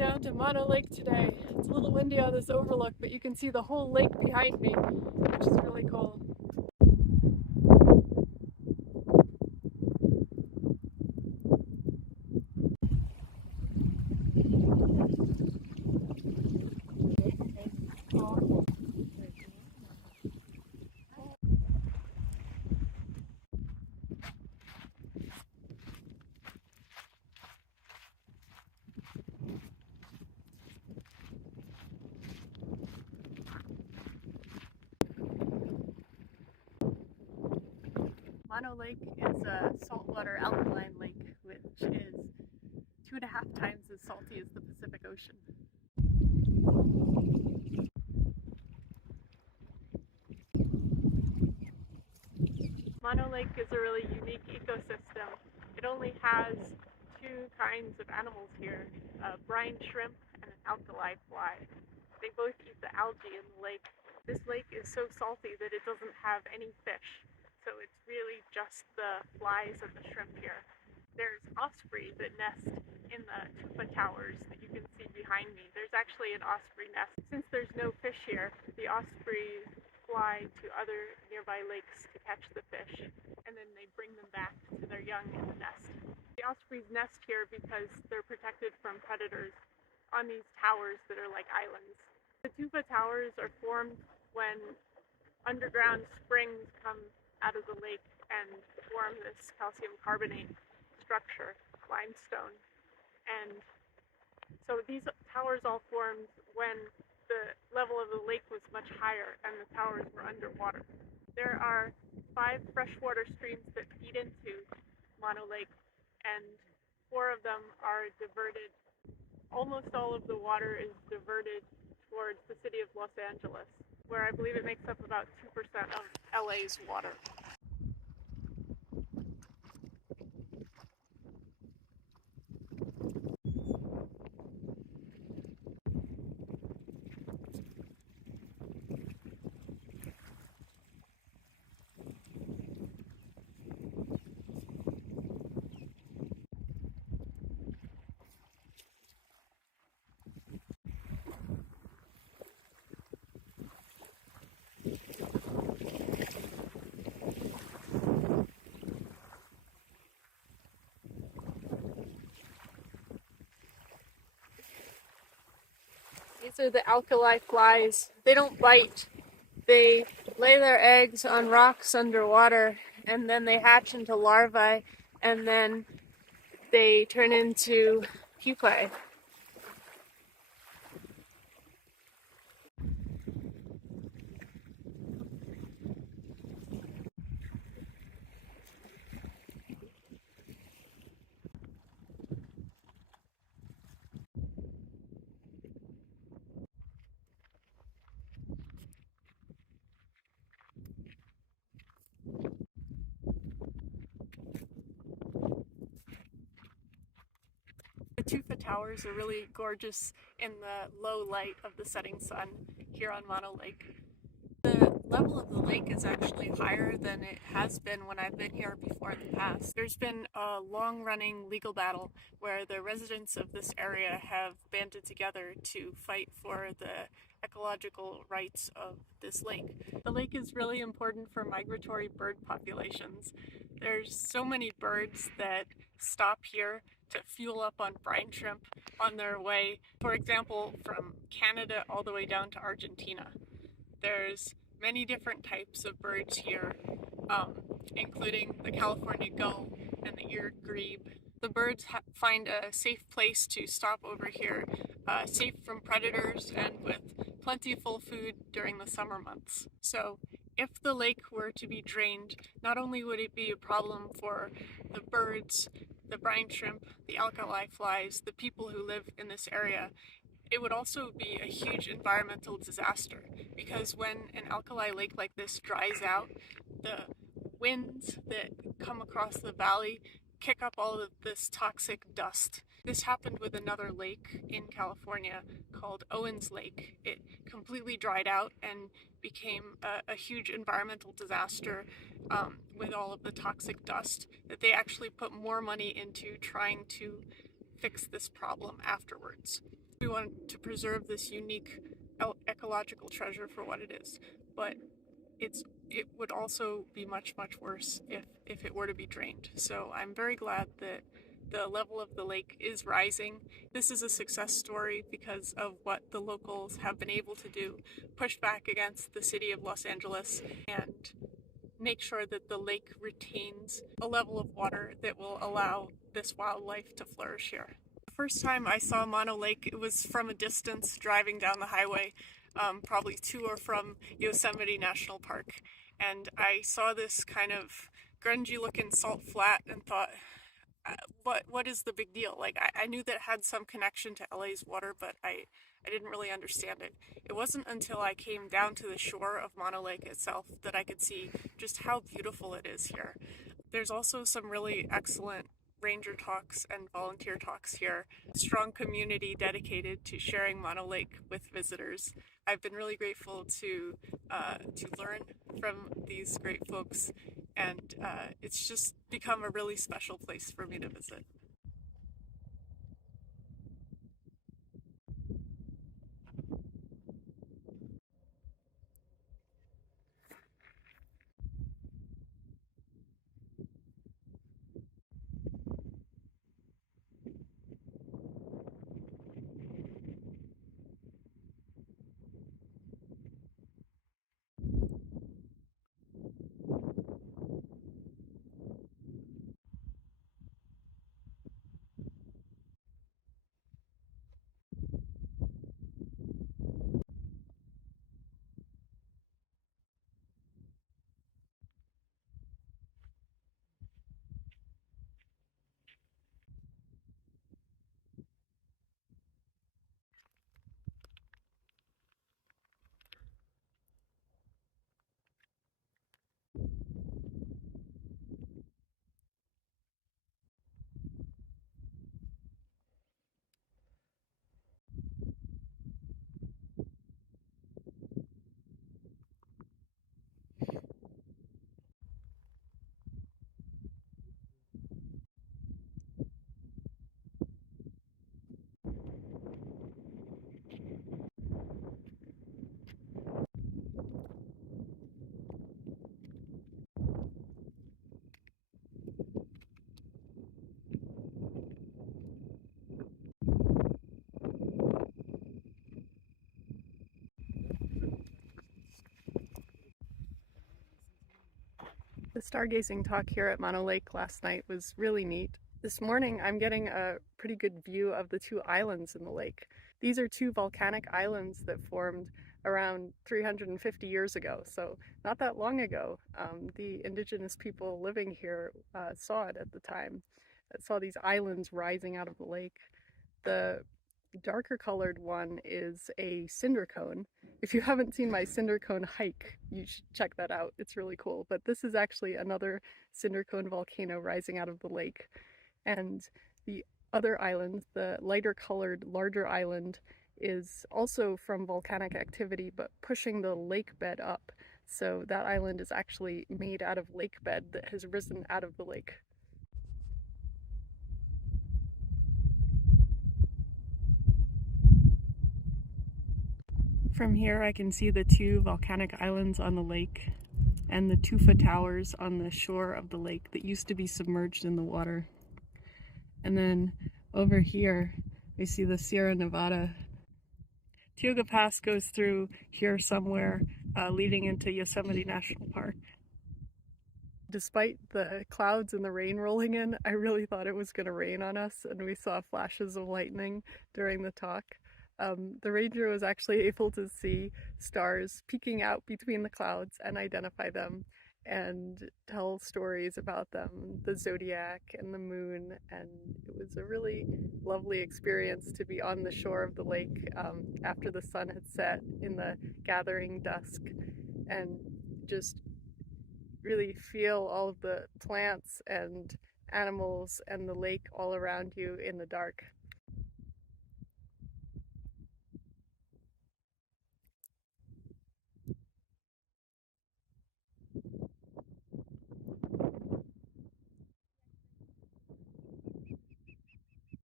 down to Mono Lake today. It's a little windy on this overlook, but you can see the whole lake behind me, which is really cool. Mono Lake is a saltwater alkaline lake, which is 2.5 times as salty as the Pacific Ocean. Mono Lake is a really unique ecosystem. It only has two kinds of animals here, a brine shrimp and an alkali fly. They both eat the algae in the lake. This lake is so salty that it doesn't have any fish, so it's really just the flies and the shrimp here. There's osprey that nest in the tufa towers that you can see behind me. There's actually an osprey nest. Since there's no fish here, the osprey fly to other nearby lakes to catch the fish, and then they bring them back to their young in the nest. The ospreys nest here because they're protected from predators on these towers that are like islands. The tufa towers are formed when underground springs come out of the lake and form this calcium carbonate structure, limestone. And so these towers all formed when the level of the lake was much higher and the towers were underwater. There are 5 freshwater streams that feed into Mono Lake, and 4 of them are diverted. Almost all of the water is diverted towards the city of Los Angeles, where I believe it makes up about 2% of LA's water. These are the alkali flies. They don't bite. They lay their eggs on rocks underwater, and then they hatch into larvae, and then they turn into pupae. The tufa towers are really gorgeous in the low light of the setting sun here on Mono Lake. The level of the lake is actually higher than it has been when I've been here before in the past. There's been a long-running legal battle where the residents of this area have banded together to fight for the ecological rights of this lake. The lake is really important for migratory bird populations. There's so many birds that stop here to fuel up on brine shrimp on their way, for example, from Canada all the way down to Argentina. There's many different types of birds here, including the California gull and the eared grebe. The birds find a safe place to stop over here, safe from predators and with plentiful food during the summer months. So if the lake were to be drained, not only would it be a problem for the birds, the brine shrimp, the alkali flies, the people who live in this area, it would also be a huge environmental disaster, because when an alkali lake like this dries out, the winds that come across the valley kick up all of this toxic dust. This happened with another lake in California called Owens Lake. It completely dried out and became a huge environmental disaster with all of the toxic dust that they actually put more money into trying to fix this problem afterwards. We want to preserve this unique ecological treasure for what it is, but it would also be much worse if it were to be drained. So I'm very glad that the level of the lake is rising. This is a success story because of what the locals have been able to do, push back against the city of Los Angeles and make sure that the lake retains a level of water that will allow this wildlife to flourish here. The first time I saw Mono Lake, it was from a distance driving down the highway, probably to or from Yosemite National Park. And I saw this kind of grungy looking salt flat and thought, what is the big deal? Like, I knew that it had some connection to LA's water, but I didn't really understand it. It wasn't until I came down to the shore of Mono Lake itself that I could see just how beautiful it is here. There's also some really excellent ranger talks and volunteer talks here. Strong community dedicated to sharing Mono Lake with visitors. I've been really grateful to learn from these great folks, and it's just become a really special place for me to visit. The stargazing talk here at Mono Lake last night was really neat. This morning I'm getting a pretty good view of the two islands in the lake. These are two volcanic islands that formed around 350 years ago, so not that long ago. The indigenous people living here saw it at the time, saw these islands rising out of the lake. The darker colored one is a cinder cone. If you haven't seen my cinder cone hike, you should check that out. It's really cool. But this is actually another cinder cone volcano rising out of the lake. And the other island, the lighter colored, larger island, is also from volcanic activity, but pushing the lake bed up. So that island is actually made out of lake bed that has risen out of the lake. From here I can see the two volcanic islands on the lake and the tufa towers on the shore of the lake that used to be submerged in the water. And then over here we see the Sierra Nevada. Tioga Pass goes through here somewhere, leading into Yosemite National Park. Despite the clouds and the rain rolling in, I really thought it was going to rain on us, and we saw flashes of lightning during the talk. The ranger was actually able to see stars peeking out between the clouds and identify them and tell stories about them, the zodiac and the moon, and it was a really lovely experience to be on the shore of the lake after the sun had set in the gathering dusk, and just really feel all of the plants and animals and the lake all around you in the dark.